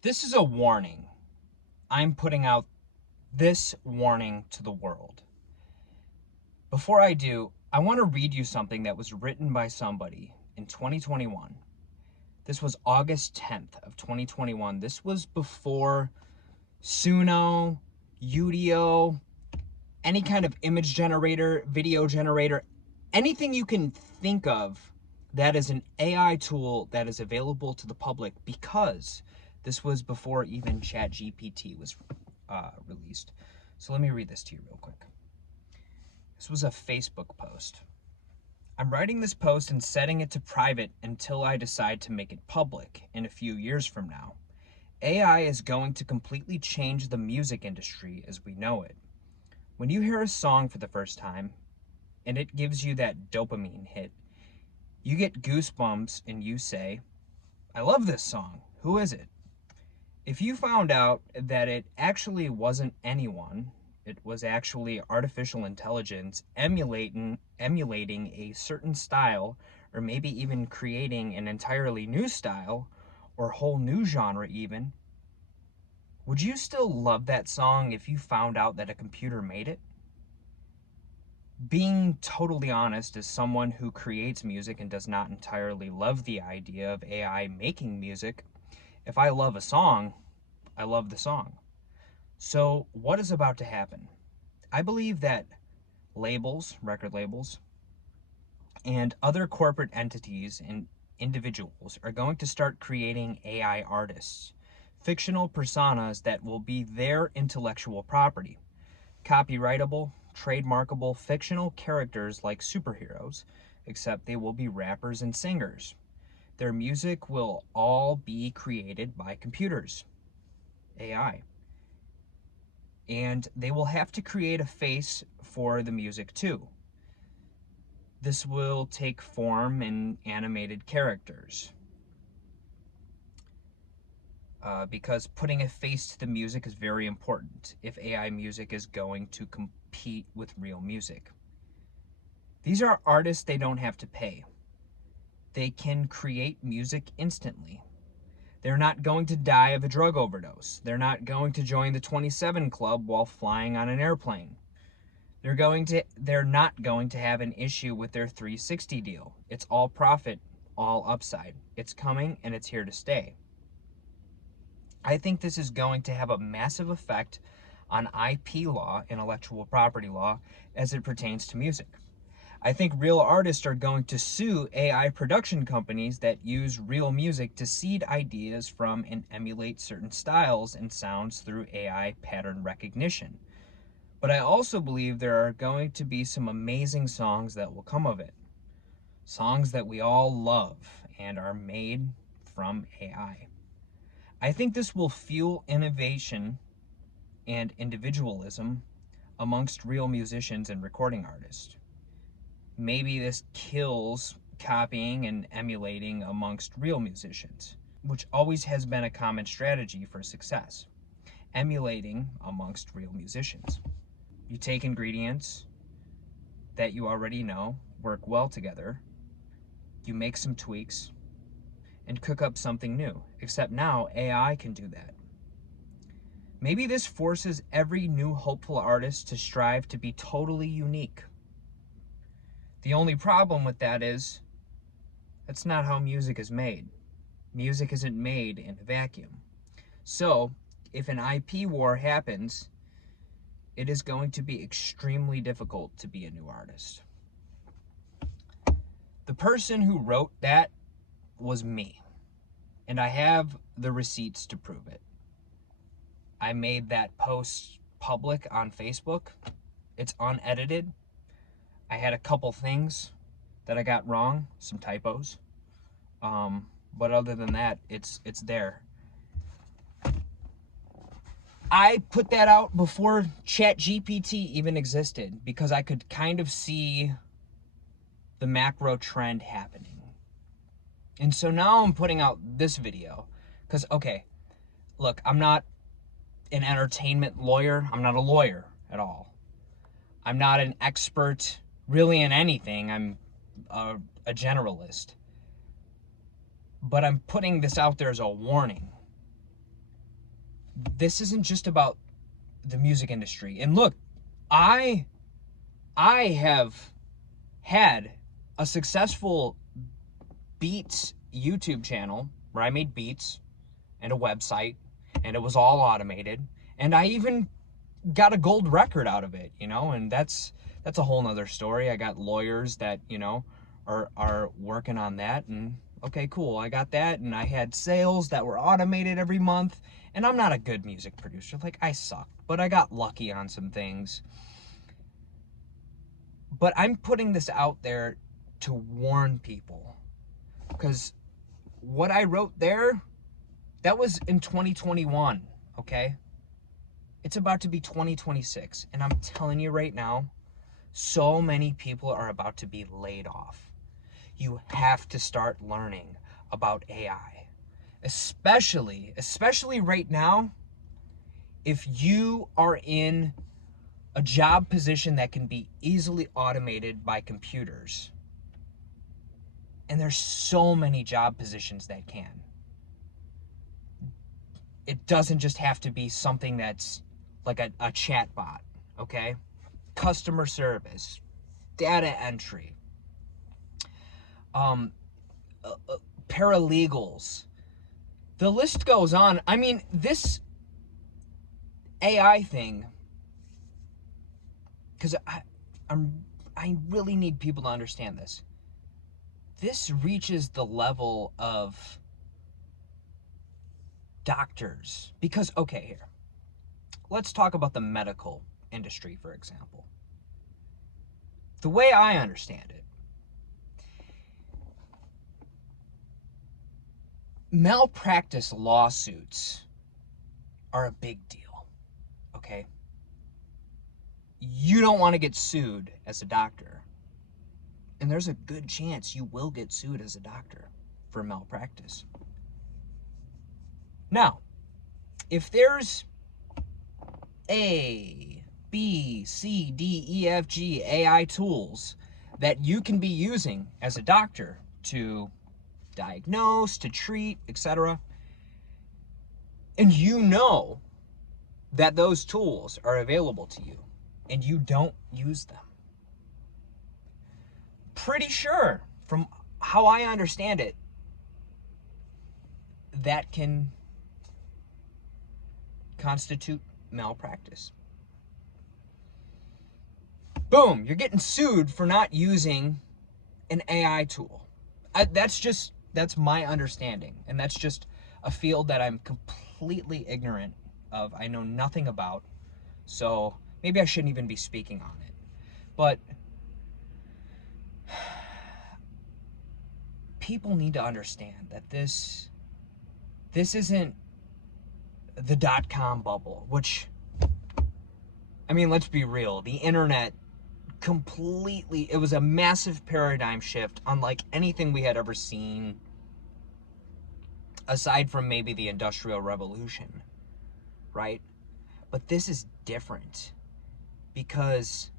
This is a warning. I'm putting out this warning to the world. Before I do, I want to read you something that was written by somebody in 2021. This was August 10th of 2021. This was before Suno, Udio, any kind of image generator, video generator, anything you can think of that is an AI tool that is available to the public, because this was before even ChatGPT was released. So let me read this to you real quick. This was a Facebook post. I'm writing this post and setting it to private until I decide to make it public in a few years from now. AI is going to completely change the music industry as we know it. When you hear a song for the first time and it gives you that dopamine hit, you get goosebumps and you say, I love this song. Who is it? If you found out that it actually wasn't anyone, it was actually artificial intelligence emulating a certain style, or maybe even creating an entirely new style or whole new genre even, would you still love that song if you found out that a computer made it? Being totally honest, as someone who creates music and does not entirely love the idea of AI making music, if I love a song, I love the song. So what is about to happen? I believe that labels, record labels, and other corporate entities and individuals are going to start creating AI artists, fictional personas that will be their intellectual property, copyrightable, trademarkable fictional characters like superheroes, except they will be rappers and singers. Their music will all be created by computers, AI. And they will have to create a face for the music too. This will take form in animated characters. Because putting a face to the music is very important if AI music is going to compete with real music. These are artists they don't have to pay. They can create music instantly. They're not going to die of a drug overdose. They're not going to join the 27 Club while flying on an airplane. They're not going to have an issue with their 360 deal. It's all profit, all upside. It's coming and it's here to stay. I think this is going to have a massive effect on IP law, intellectual property law, as it pertains to music. I think real artists are going to sue AI production companies that use real music to seed ideas from and emulate certain styles and sounds through AI pattern recognition. But I also believe there are going to be some amazing songs that will come of it. Songs that we all love and are made from AI. I think this will fuel innovation and individualism amongst real musicians and recording artists. Maybe this kills copying and emulating amongst real musicians, which always has been a common strategy for success. Emulating amongst real musicians. You take ingredients that you already know work well together, you make some tweaks, and cook up something new. Except now AI can do that. Maybe this forces every new hopeful artist to strive to be totally unique. The only problem with that is that's not how music is made. Music isn't made in a vacuum. So, if an IP war happens, it is going to be extremely difficult to be a new artist. The person who wrote that was me, and I have the receipts to prove it. I made that post public on Facebook. It's unedited. I had a couple things that I got wrong, some typos. But other than that, it's there. I put that out before ChatGPT even existed because I could kind of see the macro trend happening. And so now I'm putting out this video because, okay, look, I'm not an entertainment lawyer. I'm not a lawyer at all. I'm not an expert really in anything. I'm a generalist. But I'm putting this out there as a warning. this isn't just about the music industry. And look, I have had a successful beats YouTube channel where I made beats and a website, and it was all automated, and I even got a gold record out of it, and that's a whole nother story. I got lawyers that, are working on that, and okay, cool, I got that, and I had sales that were automated every month, and I'm not a good music producer. Like, I suck, but I got lucky on some things. But I'm putting this out there to warn people, because what I wrote there, that was in 2021, okay? It's about to be 2026, and I'm telling you right now, so many people are about to be laid off. You have to start learning about AI. Especially right now, if you are in a job position that can be easily automated by computers. And there's so many job positions that can. It doesn't just have to be something that's like a chat bot, okay? Customer service, data entry, paralegals. The list goes on. I mean, this AI thing, because I really need people to understand this. This reaches the level of doctors. Because, okay, here. Let's talk about the medical industry, for example. The way I understand it, malpractice lawsuits are a big deal, okay? You don't want to get sued as a doctor. And there's a good chance you will get sued as a doctor for malpractice. Now, if there's A, B, C, D, E, F, G, AI tools that you can be using as a doctor to diagnose, to treat, etc., and you know that those tools are available to you, and you don't use them, pretty sure, from how I understand it, that can constitute malpractice. Boom, you're getting sued for not using an AI tool. That's my understanding, and that's just a field that I'm completely ignorant of. I know nothing about, so maybe I shouldn't even be speaking on it. But people need to understand that this isn't the dot-com bubble, which, I mean, let's be real, the internet completely, it was a massive paradigm shift unlike anything we had ever seen aside from maybe the Industrial Revolution, right? But this is different because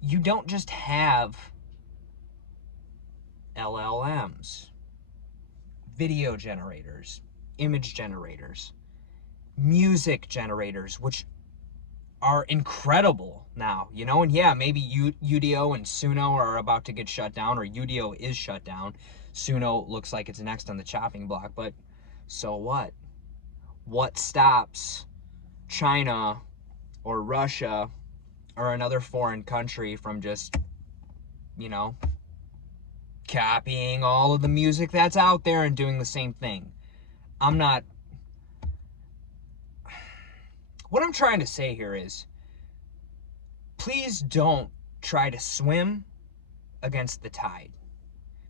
you don't just have LLMs, video generators, image generators, music generators, which are incredible now, and yeah, maybe Udio and Suno are about to get shut down, or Udio is shut down. Suno looks like it's next on the chopping block, but so what? What stops China or Russia or another foreign country from just, copying all of the music that's out there and doing the same thing? What I'm trying to say here is, please don't try to swim against the tide,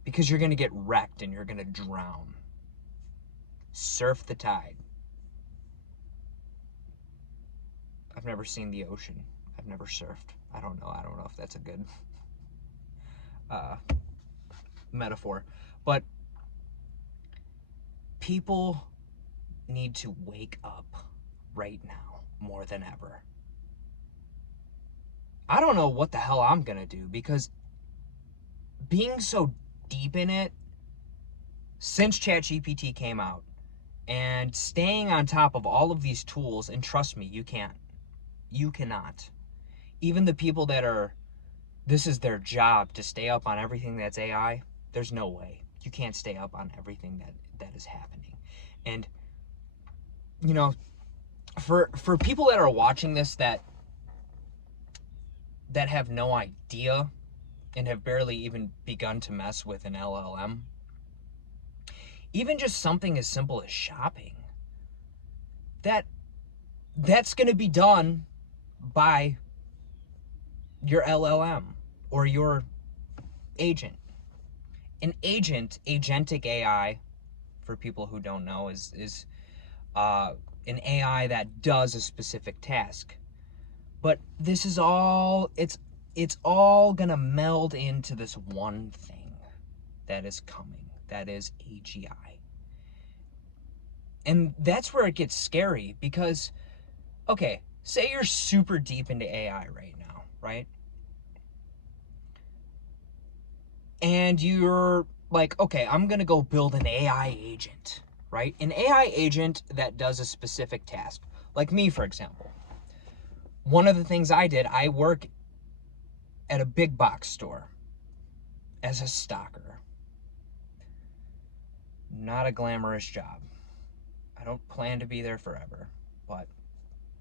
because you're going to get wrecked and you're going to drown. Surf the tide. I've never seen the ocean. I've never surfed. I don't know if that's a good metaphor. But people need to wake up right now more than ever. I don't know what the hell I'm going to do, because being so deep in it, since ChatGPT came out, And staying on top of all of these tools, and trust me, you can't. You cannot. Even the people that are, this is their job to stay up on everything that's AI, there's no way. You can't stay up on everything that is happening. And, you know, for people that are watching this that have no idea and have barely even begun to mess with an LLM, even just something as simple as shopping, that's going to be done by your LLM or your agent. An agent, agentic AI, for people who don't know, is an AI that does a specific task. But this is all, it's all gonna meld into this one thing that is coming, that is AGI. And that's where it gets scary because, okay, say you're super deep into AI right now, right? And you're like, okay, I'm gonna go build an AI agent, right? An AI agent that does a specific task. Like me, for example. One of the things I did, I work at a big box store as a stocker. Not a glamorous job. I don't plan to be there forever, but,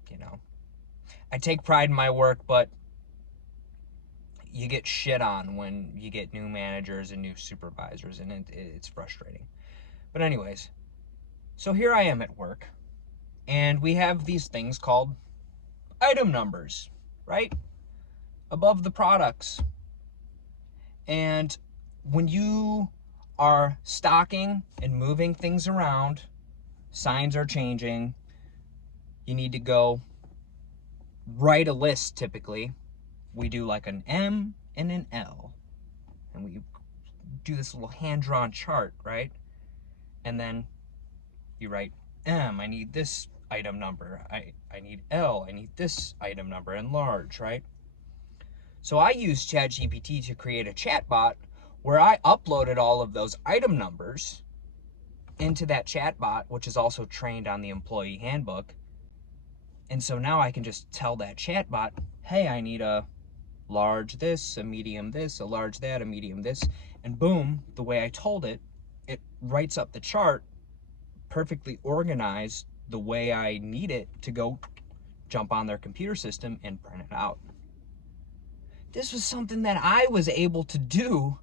you know, I take pride in my work, but you get shit on when you get new managers and new supervisors, and it's frustrating. But anyways, so here I am at work, and we have these things called item numbers, right? Above the products. And when you are stocking and moving things around, signs are changing, you need to go write a list. Typically we do like an M and an L, and we do this little hand-drawn chart, right? And then you write M, I need this item number, I need L, I need this item number in large, right? So I used ChatGPT to create a chatbot where I uploaded all of those item numbers into that chatbot, which is also trained on the employee handbook. And so now I can just tell that chatbot, hey, I need a large this, a medium this, a large that, a medium this, and boom, the way I told it, it writes up the chart perfectly organized the way I need it to go jump on their computer system and print it out. This was something that I was able to do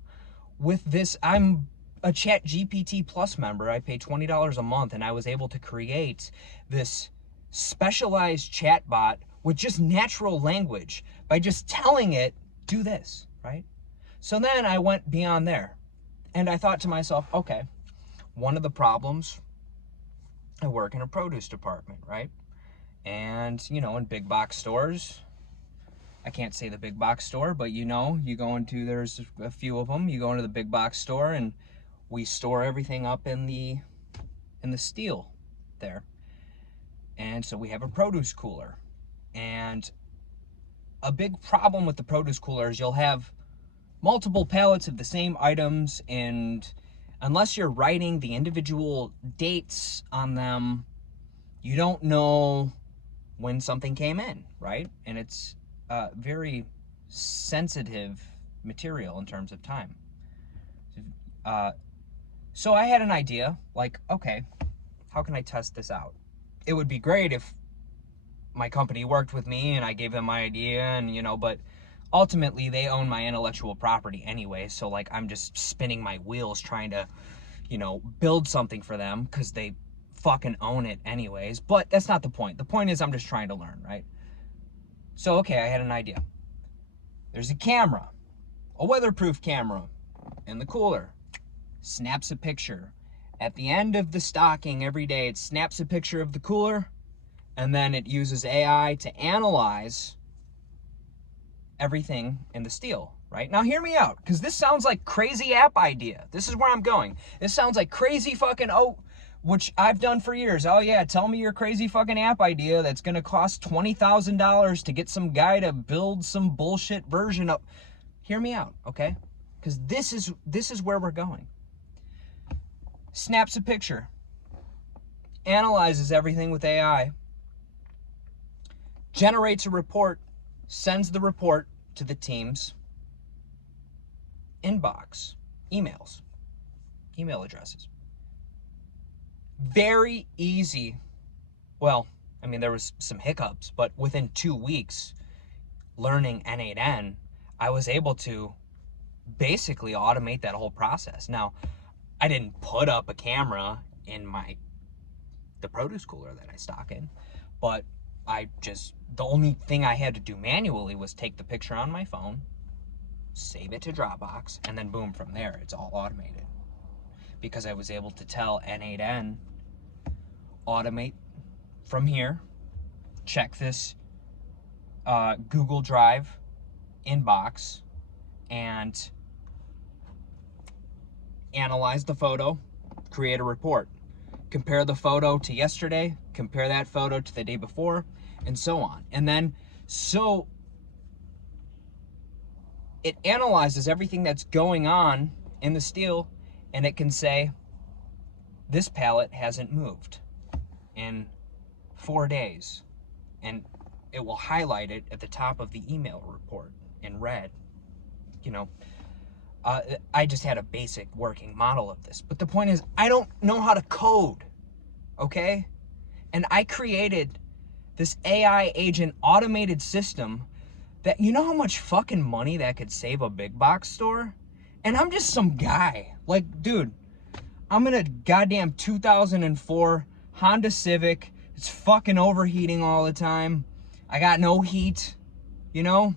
with this. I'm a ChatGPT Plus member. I pay $20 a month, and I was able to create this specialized chatbot with just natural language by just telling it, do this, right? So then I went beyond there, and I thought to myself, okay, one of the problems, I work in a produce department, right? And, you know, in big box stores, I can't say the big box store, but you know, you go into, there's a few of them, you go into the big box store and we store everything up in the steel there. And so we have a produce cooler. And a big problem with the produce cooler is you'll have multiple pallets of the same items, and unless you're writing the individual dates on them, you don't know when something came in, right? And it's very sensitive material in terms of time. So I had an idea, like, okay, how can I test this out? It would be great if my company worked with me and I gave them my idea, and, you know, but ultimately they own my intellectual property anyway, so like I'm just spinning my wheels trying to, you know, build something for them because they fucking own it anyways. But that's not the point. The point is I'm just trying to learn, right? So, okay, I had an idea. There's a camera, a weatherproof camera in the cooler. Snaps a picture. At the end of the stocking every day, it snaps a picture of the cooler, and then it uses AI to analyze everything in the steel, right? Now hear me out, because this sounds like crazy app idea. This is where I'm going. This sounds like crazy fucking, which I've done for years. Oh yeah, tell me your crazy fucking app idea that's gonna cost $20,000 to get some guy to build some bullshit version of. Hear me out, okay? Because this is where we're going. Snaps a picture. analyzes everything with AI, generates a report, sends the report to the team's inbox, email addresses. Very easy. Well, I mean, there was some hiccups, but within 2 weeks learning N8N, I was able to basically automate that whole process. Now, I didn't put up a camera in the produce cooler that I stock in, but the only thing I had to do manually was take the picture on my phone, save it to Dropbox, and then boom, from there, it's all automated. Because I was able to tell N8N, automate from here, check this Google Drive inbox, and analyze the photo, create a report. Compare the photo to yesterday, compare that photo to the day before, and so on. And then, so it analyzes everything that's going on in the steel, and it can say, this pallet hasn't moved in 4 days. And it will highlight it at the top of the email report in red. You know, I just had a basic working model of this. But the point is, I don't know how to code, okay? And I created this AI agent automated system that, you know how much fucking money that could save a big box store? And I'm just some guy. Like, dude, I'm in a goddamn 2004 Honda Civic. It's fucking overheating all the time. I got no heat, you know?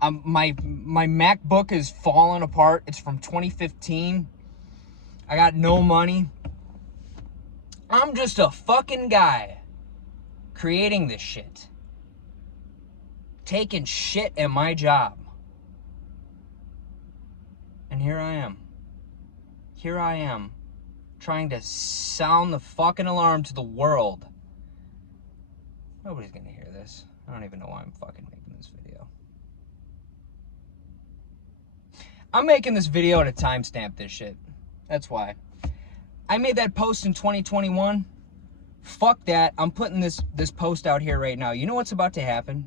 My MacBook is falling apart. It's from 2015. I got no money. I'm just a fucking guy creating this shit. Taking shit at my job. And here I am. Here I am, trying to sound the fucking alarm to the world. Nobody's gonna hear this. I don't even know why I'm fucking making this video. I'm making this video to timestamp this shit. That's why. I made that post in 2021. Fuck that. I'm putting this post out here right now. You know what's about to happen?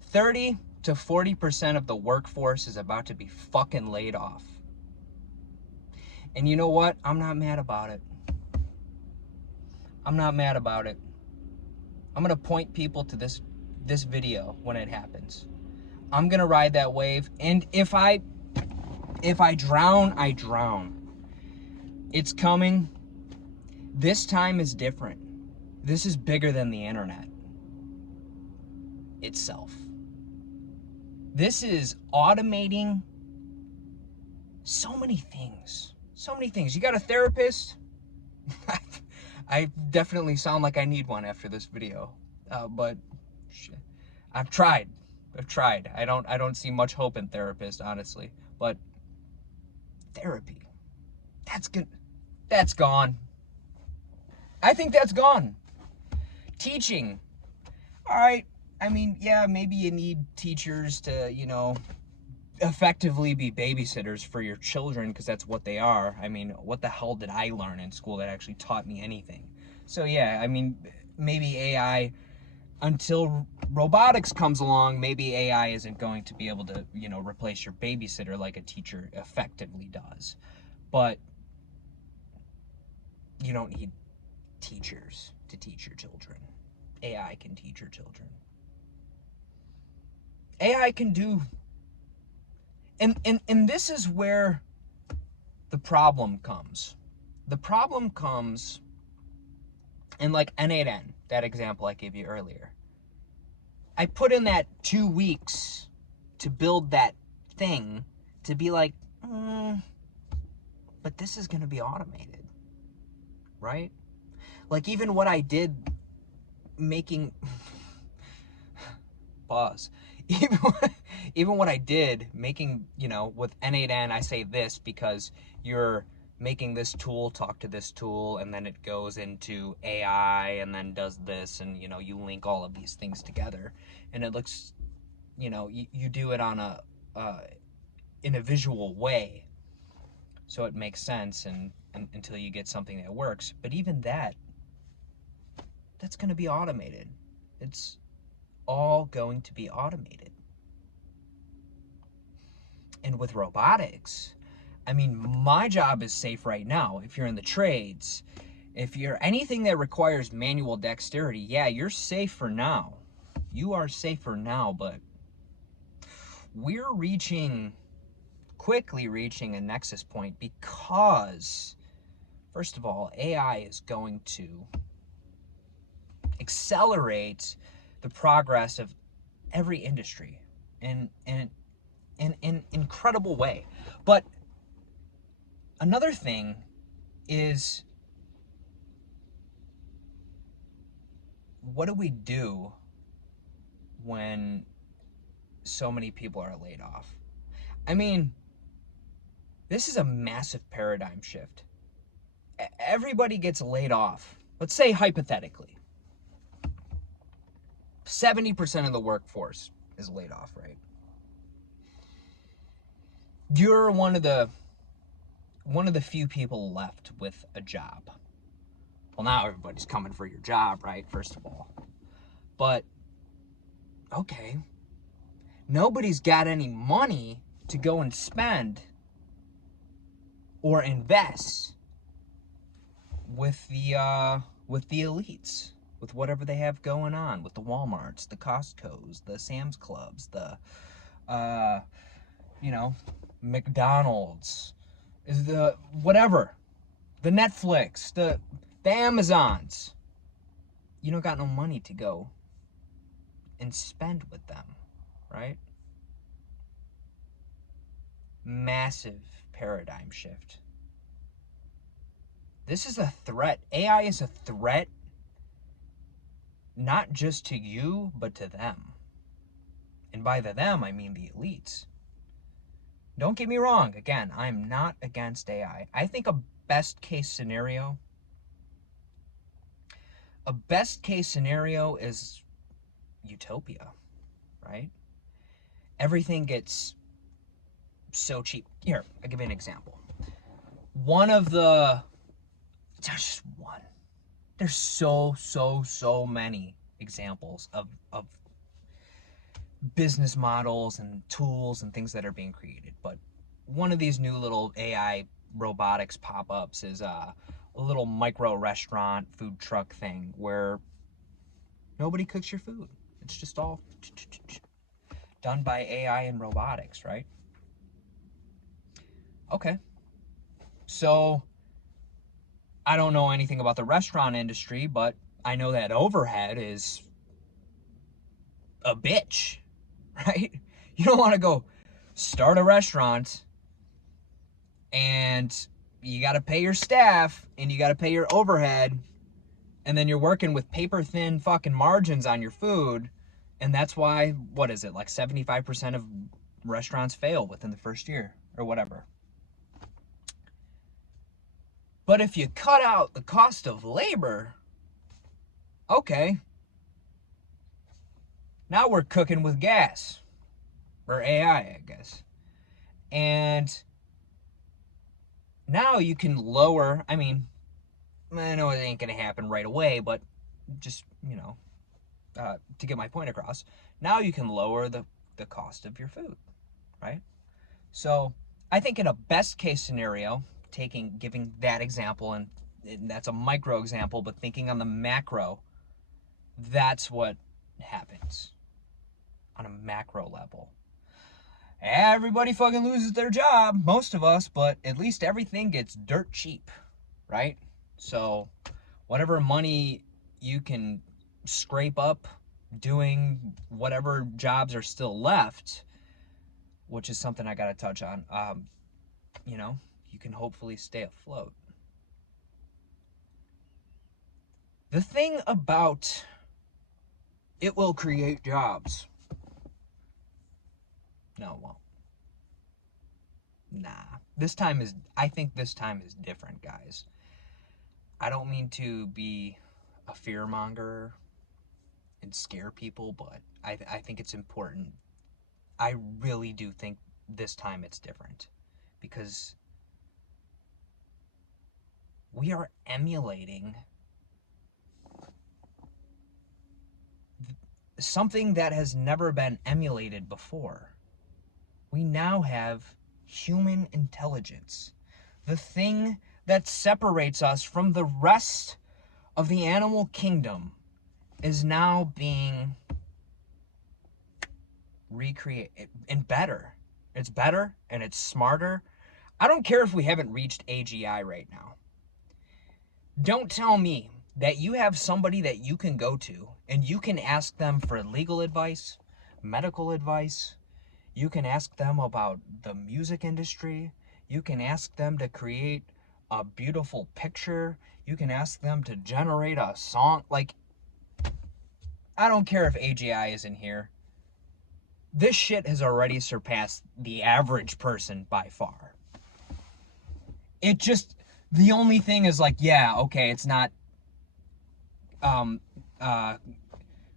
30 to 40% of the workforce is about to be fucking laid off. And you know what? I'm not mad about it. I'm not mad about it. I'm gonna point people to this video when it happens. I'm gonna ride that wave, and if I drown, I drown. It's coming. This time is different. This is bigger than the internet itself. This is automating so many things. So many things. You got a therapist? I definitely sound like I need one after this video. But shit. I've tried. I don't see much hope in therapists, honestly. But therapy. That's gone. I think that's gone. Teaching. All right. I mean, yeah, maybe you need teachers to, you know, effectively be babysitters for your children, because that's what they are. I mean, what the hell did I learn in school that actually taught me anything? So yeah, I mean, maybe AI, until robotics comes along, maybe AI isn't going to be able to, you know, replace your babysitter like a teacher effectively does. But you don't need teachers to teach your children. AI can teach your children. AI can do, and this is where the problem comes. The problem comes in like N8N, that example I gave you earlier. I put in that 2 weeks to build that thing to be like, but this is going to be automated, right? Like even what I did making, pause. Even what I did making, you know, with N8N, I say this because you're making this tool talk to this tool, and then it goes into AI and then does this, and, you know, you link all of these things together, and it looks, you know, you do it in a visual way, so it makes sense, and until you get something that works. But even that's going to be automated. It's all going to be automated. And with robotics, I mean, my job is safe right now. If you're in the trades, if you're anything that requires manual dexterity, yeah, you're safe for now. You are safe for now, but we're quickly reaching a nexus point because, first of all, AI is going to accelerate the progress of every industry in an incredible way. But another thing is, what do we do when so many people are laid off? I mean, this is a massive paradigm shift. Everybody gets laid off. Let's say hypothetically, 70% of the workforce is laid off, right? You're one of the few people left with a job. Well, now everybody's coming for your job, right? First of all. But okay, nobody's got any money to go and spend or invest with the elites, with whatever they have going on, with the Walmarts, the Costco's, the Sam's Clubs, the McDonald's, is the whatever, the Netflix, the Amazons. You don't got no money to go and spend with them, right? Massive paradigm shift. This is a threat. AI is a threat not just to you, but to them. And by the them, I mean the elites. Don't get me wrong. Again, I'm not against AI. I think a best case scenario is utopia, right? Everything gets so cheap. Here, I'll give you an example. Just one. There's so many examples of business models and tools and things that are being created. But one of these new little AI robotics pop-ups is a little micro restaurant food truck thing where nobody cooks your food. It's just all done by AI and robotics, right? Okay. So I don't know anything about the restaurant industry, but I know that overhead is a bitch, right? You don't want to go start a restaurant and you got to pay your staff and you got to pay your overhead, and then you're working with paper thin fucking margins on your food, and that's why, what is it, like 75% of restaurants fail within the first year or whatever. But if you cut out the cost of labor, okay, now we're cooking with gas, or AI, I guess. And now you can lower, I mean, I know it ain't gonna happen right away, but just, to get my point across, now you can lower the cost of your food, right? So I think in a best case scenario, giving that example, and that's a micro example, but thinking on the macro, that's what happens on a macro level. Everybody fucking loses their job, most of us, but at least everything gets dirt cheap, right? So whatever money you can scrape up doing whatever jobs are still left, which is something I got to touch on, you can hopefully stay afloat. The thing about it will create jobs. No, it won't. Nah. I think this time is different, guys. I don't mean to be a fearmonger and scare people, but I think it's important. I really do think this time it's different, because we are emulating something that has never been emulated before. We now have human intelligence. The thing that separates us from the rest of the animal kingdom is now being recreated and better. It's better and it's smarter. I don't care if we haven't reached AGI right now. Don't tell me that you have somebody that you can go to and you can ask them for legal advice, medical advice. You can ask them about the music industry. You can ask them to create a beautiful picture. You can ask them to generate a song. Like, I don't care if AGI is in here. This shit has already surpassed the average person by far. It just, the only thing is like, yeah, okay, it's not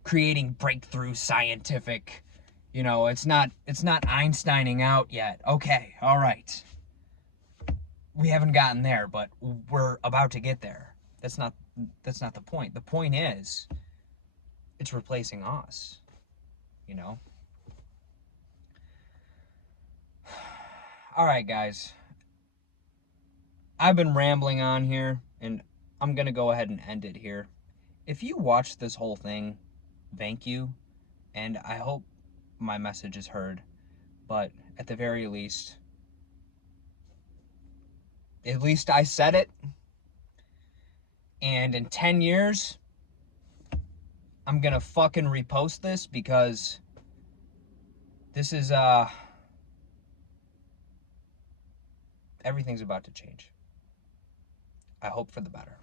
creating breakthrough scientific, it's not Einsteining out yet. Okay, all right. We haven't gotten there, but we're about to get there. That's not the point. The point is it's replacing us, you know? All right, guys. I've been rambling on here, and I'm going to go ahead and end it here. If you watched this whole thing, thank you, and I hope my message is heard. But at the very least, I said it. And in 10 years, I'm going to fucking repost this because this is, everything's about to change. I hope for the better.